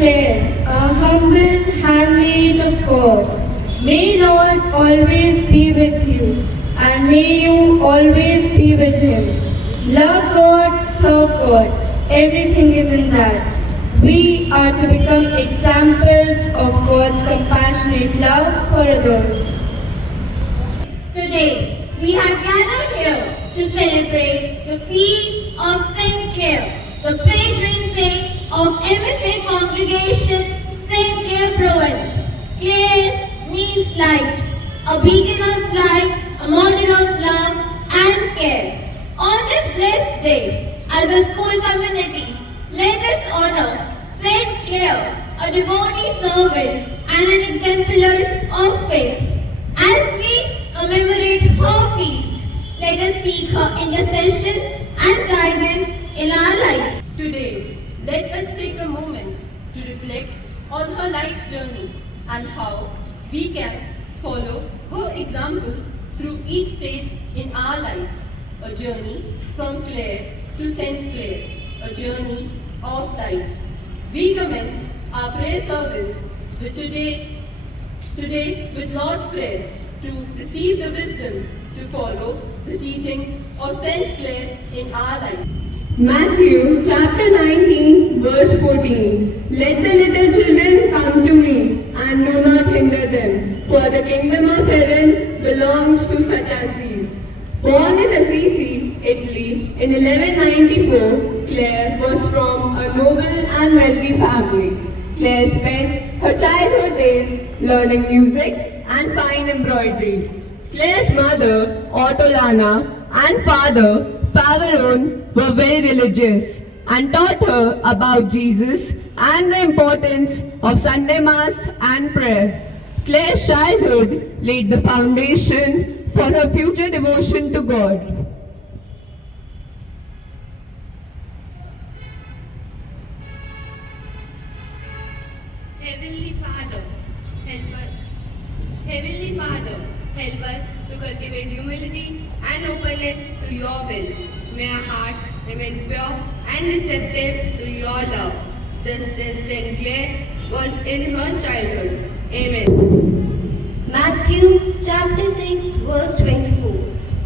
Claire, a humble handmaid of God. May Lord always be with you, and may you always be with Him. Love God, serve God. Everything is in that. We are to become examples of God's compassionate love for others. Today, we have gathered here to celebrate the feast of Saint Clare, the patron saint of MSA congregation, Saint Clare Province. Clare means light, a beacon of light, a model of love and care. On this blessed day, as a school community, let us honor Saint Clare, a devotee servant and an exemplar of faith. As we commemorate her feast, let us seek her intercession and guidance in our lives. Today, let us take a moment to reflect on her life journey and how we can follow her examples through each stage in our lives. A journey from Clare to Saint Clare, a journey of light. We commence our prayer service with today with Lord's Prayer to receive the wisdom to follow the teachings of Saint Clare in our life. Matthew chapter 19 verse 14. Let the little children come to me and do not hinder them, for the kingdom of heaven belongs to such as these. Born in Assisi, Italy in 1194, Clare was from a noble and wealthy family. Clare spent her childhood days learning music and fine embroidery. Clare's mother, Ortolana, and father, Favarone, were very religious and taught her about Jesus and the importance of Sunday Mass and prayer. Clare's childhood laid the foundation for her future devotion to God. Heavenly Father, help us. Heavenly Father, help us to cultivate humility and openness to your will. May our hearts remain pure and receptive to your love, just as Saint Clare was in her childhood. Amen. Matthew chapter 6 verse 24.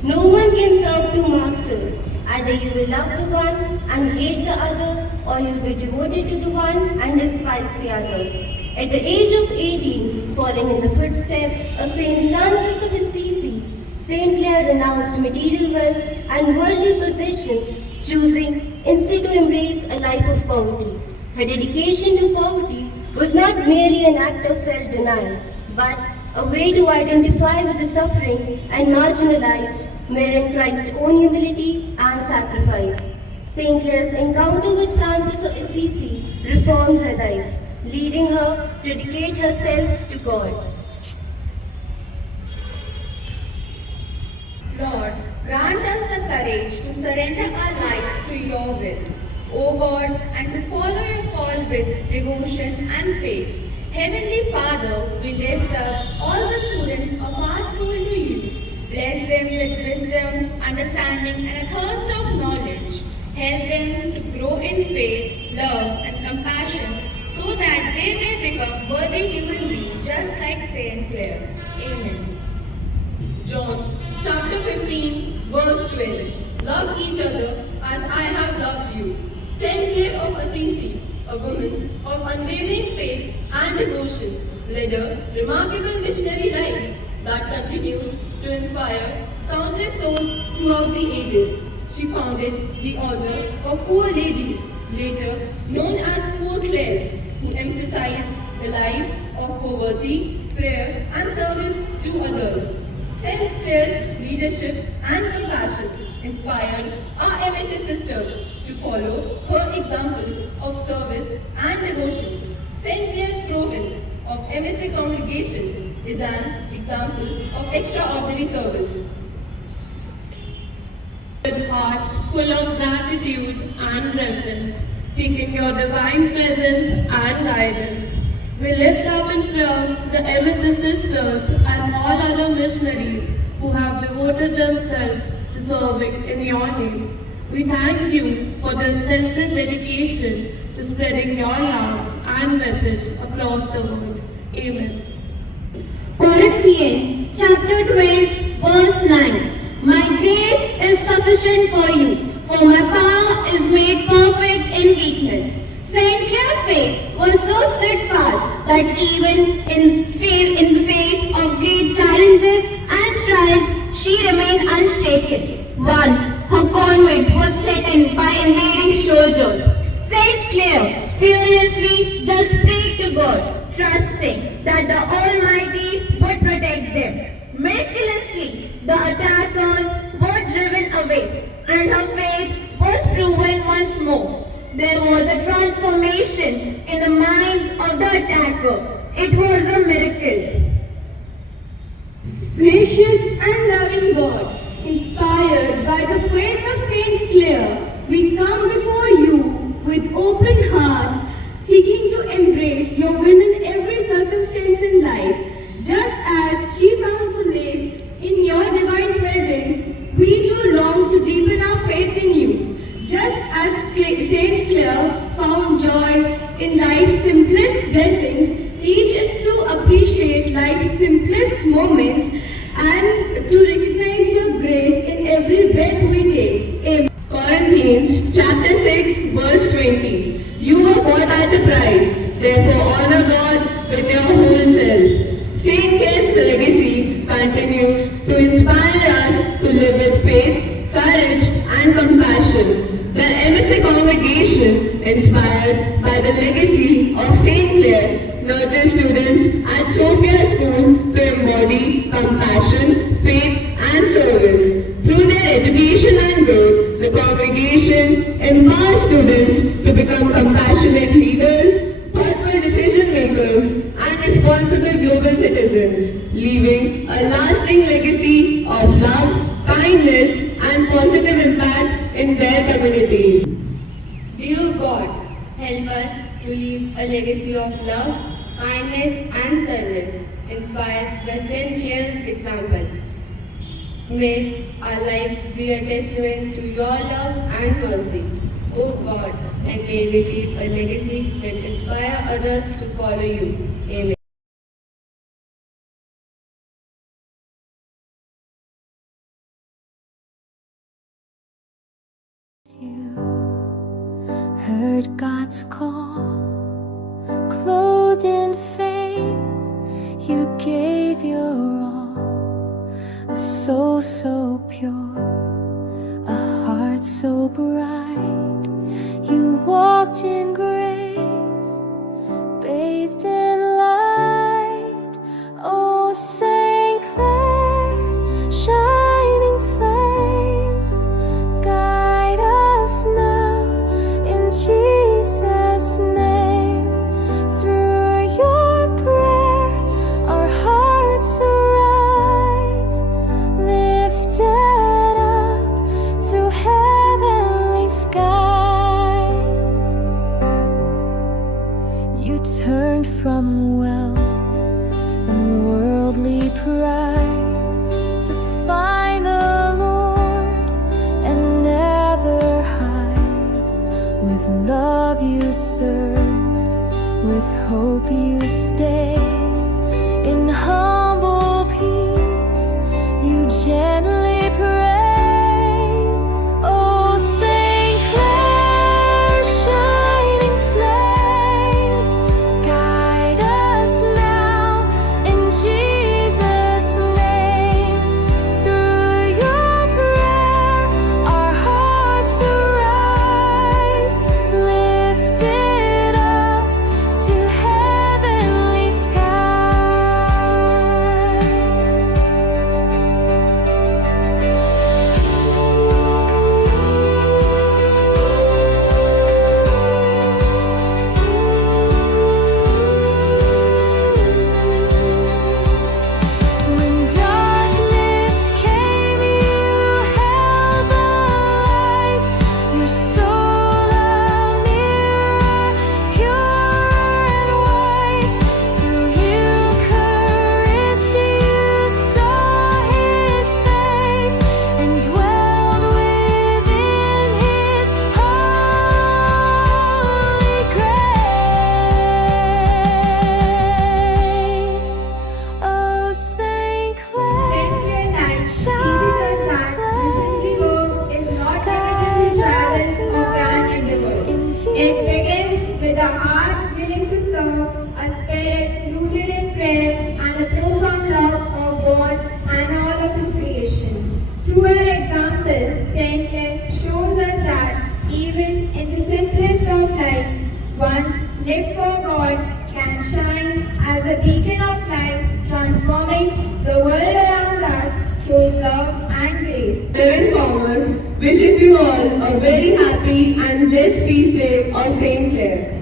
No one can serve two masters. Either you will love the one and hate the other, or you will be devoted to the one and despise the other. At the age of 18, following in the footsteps of Saint Francis of Assisi, Saint Clare renounced material wealth and worldly possessions, choosing instead to embrace a life of poverty. Her dedication to poverty was not merely an act of self-denial, but a way to identify with the suffering and marginalized, mirroring Christ's own humility and sacrifice. Saint Clare's encounter with Francis of Assisi reformed her life, leading her to dedicate herself to God. Lord, grant us the courage to surrender our lives to your will, O God, and to follow your call with devotion and faith. Heavenly Father, we lift up all the students of our school to you. Bless them with wisdom, understanding, and a thirst of knowledge. Help them to grow in faith, love, and compassion so that they may become worthy human beings just like Saint Clare. Amen. John chapter 15 verse 12. Love each other as I have loved you. Saint Clare of Assisi, a woman of unwavering faith and devotion, led a remarkable missionary life that continues to inspire countless souls throughout the ages. She founded the Order of Poor Ladies, later known as Poor Clares, who emphasized the life of poverty, prayer, and service to others. Saint Clare's leadership and compassion inspired our MSA sisters to follow her example of service and devotion. Saint Clare's province of MSA congregation is an example of extraordinary service. With hearts full of gratitude and reverence, seeking your divine presence and guidance, we lift up in prayer the MSS sisters and all other missionaries who have devoted themselves to serving in your name. We thank you for their selfless dedication to spreading your love and and message across the world. Amen. Corinthians chapter 12 verse 9. My grace is sufficient for you, for my power is made perfect in weakness. Saint Clare's faith was so steadfast that even in the face of great challenges and trials, she remained unshaken. Once her convent was threatened by invading soldiers. Saint Clare fearlessly just prayed to God, trusting that the Almighty would protect them. Miraculously, the attackers were driven away, and her faith was proven once more. There was a transformation in the minds of the attacker. It was a miracle. Gracious and loving God, inspired by the faith of Saint Clare, we come before you with open hearts, seeking to embrace your will in every circumstance in life. Just as she found solace in your divine presence, we too long to deepen our faith in you. Just as Saint Clare found joy in life's simplest blessings, teach us to appreciate life's simplest moments and to recognize your grace in every breath we take. Amen. Corinthians chapter 6 verse 20. You were bought at a price, therefore honor God with your whole self. Saint Clare's legacy continues to inspire us to live with faith, courage and compassion. The MSA congregation, inspired by the legacy of Saint Clare, nurtures students at Sophia School to embody compassion, faith and service. Through their education and growth, the congregation empowers students to become compassionate leaders, thoughtful decision makers and responsible global citizens, leaving a lasting legacy of love, kindness and positive impact in their communities. Dear God, help us to leave a legacy of love, kindness and service, inspired by Saint Clare's example. May our lives be a testament to your love and mercy, O God, and may we leave a legacy that inspire others to follow you. Amen. You heard God's call, clothed in faith, you gave your all, a soul so pure, a heart so bright, you walked in grace, bathed in light. Oh, Saint Clare, shining flame, guide us now in Jesus' name. Through your prayer, our hearts arise, lifted up to heavenly skies. You turned from wealth and worldly pride to find the Lord and never hide. With love you served, with hope you stayed. In humble peace you gently prayed. Oh, Saint Clare, shining flame, guide us now in Jesus' name. Through your prayer, our hearts arise, lifted up to heavenly skies. shows love and grace. Seven Commerce wishes you all a very happy and blessed feast day of Saint Clair.